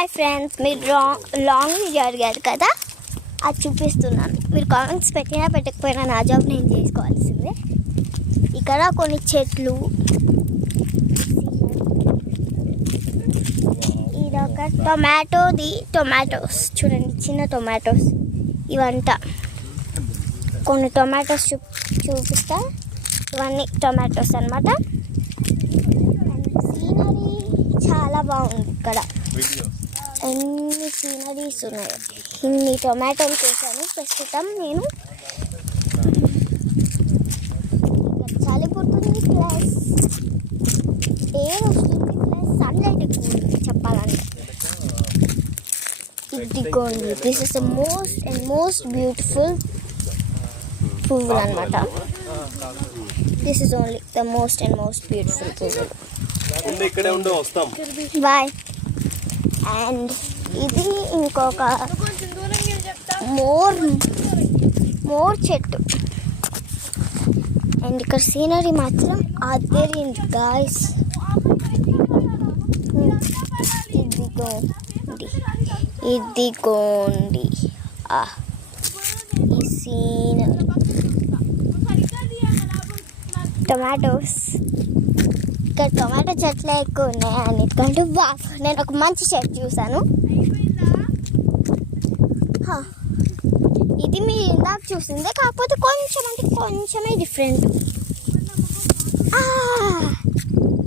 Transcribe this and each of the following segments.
Hi friends, మీరు long video అడిగారు కదా, అది చూపిస్తున్నాను. మీరు కామెంట్స్ పెట్టినా పెట్టకపోయినా నా జాబ్ నేను చేసుకోవాల్సిందే. ఇక్కడ కొన్ని చెట్లు, ఇదొక టొమాటోస్ చూడండి, చిన్న టొమాటోస్ ఇవంట. కొన్ని టొమాటోస్ చూపిస్తా. ఇవన్నీ టొమాటోస్ అన్నమాట. సీనరీ చాలా బాగుంది. ఇక్కడ ఎన్ని సీనరీస్ ఉన్నాయి. ఇన్ని టొమాటోలు చేశాను. ప్రస్తుతం నేను చలి పుడుతుంది, ప్లస్ ఎయిర్ వస్తుంది, ప్లస్ సన్లైట్ ఎక్కువ ఉంది చెప్పాలంటే. ఇదిగోండి, this is the most beautiful పువ్వులు అనమాట. This is only the most beautiful పువ్వులు. బాయ్. అండ్ ఇది ఇంకొక మోర్ చెట్టు. అండ్ ఇక్కడ సీనరీ మాత్రం అదిరింది గాయ్స్. ఇదిగోండి ఈ సీనరీ. టొమాటోస్, ఇక్కడ టొమాటో చెట్లు ఎక్కువ ఉన్నాయి అన్నిటికంటే. నేను ఒక మంచి చెట్టు చూసాను. ఇది మీరు ఇందాక చూసిందే, కాకపోతే కొంచెమే డిఫరెంట్.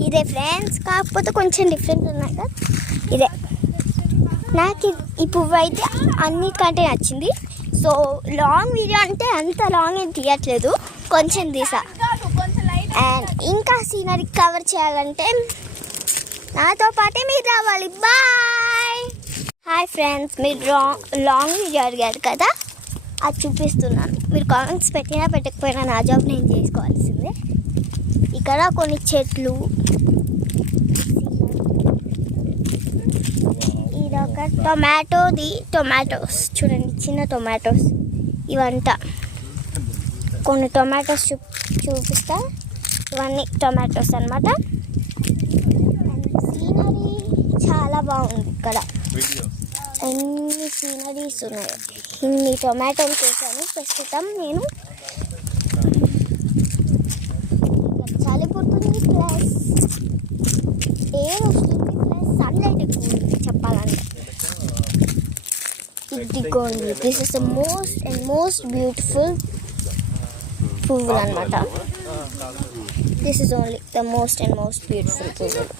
ఇదే ఫ్రెండ్స్, కాకపోతే కొంచెం డిఫరెంట్ ఉన్నాయి కదా. ఇదే నాకు ఈ పువ్వు అయితే అన్నిటికంటే నచ్చింది. సో లాంగ్ వీడియో అంటే అంత లాంగ్ ఏం తీయట్లేదు, కొంచెం తీసా. అండ్ ఇంకా సీనరీ కవర్ చేయాలంటే నాతో పాటే మీరు రావాలి. బాయ్. హాయ్ ఫ్రెండ్స్, మీరు లాంగ్ వీడియో అడిగారు కదా, అది చూపిస్తున్నాను. మీరు కామెంట్స్ పెట్టినా పెట్టకపోయినా నా జాబ్ నేను చేసుకోవాల్సిందే. ఇక్కడ కొన్ని చెట్లు, ఇదొక టొమాటోస్ చూడండి, చిన్న టొమాటోస్ ఇవంట. కొన్ని టొమాటోస్ చూపిస్తా. ఇవన్నీ టొమాటోస్ అన్నమాట. సీనరీ చాలా బాగుంది. ఇక్కడ ఎన్ని సీనరీస్ ఉన్నాయి. ఇన్ని టొమాటోలు చేశాను. ప్రస్తుతం నేను చలి పుడుతుంది, ప్లస్ ఎయిర్ వస్తుంది, ప్లస్ సన్లైట్ ఎక్కువ ఉంది చెప్పాలంటే. ఇదిగోండి, this is the most beautiful పువ్వులు అనమాట. This is only the most beautiful పువ్వులు.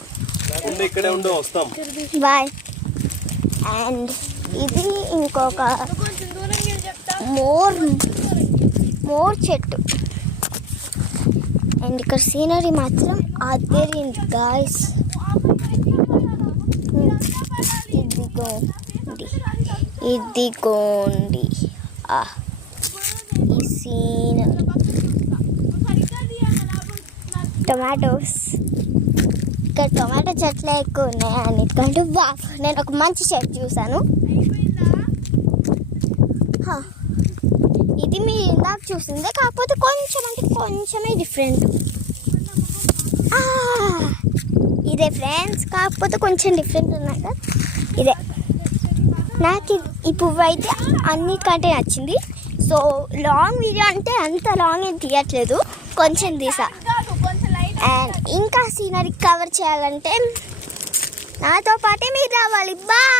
బాయ్. అండ్ ఇది ఇంకొక మోర్ చెట్టు. అండ్ ఇక్కడ సీనరీ మాత్రం అదిరింది గాయ్స్. ఇదిగోండి ఈ సీనరీ. టొమాటోస్, ఇక్కడ టొమాటో చెట్లు ఎక్కువ ఉన్నాయి అన్నిటికంటే. నేను ఒక మంచి చెట్టు చూసాను. ఇది మీరు ఇందాక చూసిందే, కాకపోతే కొంచెమే డిఫరెంట్. ఇదే ఫ్రెండ్స్, కాకపోతే కొంచెం డిఫరెంట్ ఉన్నాయి కదా. ఇదే నాకు ఈ పువ్వు అయితే అన్నిటికంటే నచ్చింది. సో లాంగ్ వీడియో అంటే అంత లాంగ్ ఏం తీయట్లేదు, కొంచెం తీసా. అండ్ ఇంకా సీనరీ కవర్ చేయాలంటే నాతో పాటే మీరు రావాలి. బాయ్.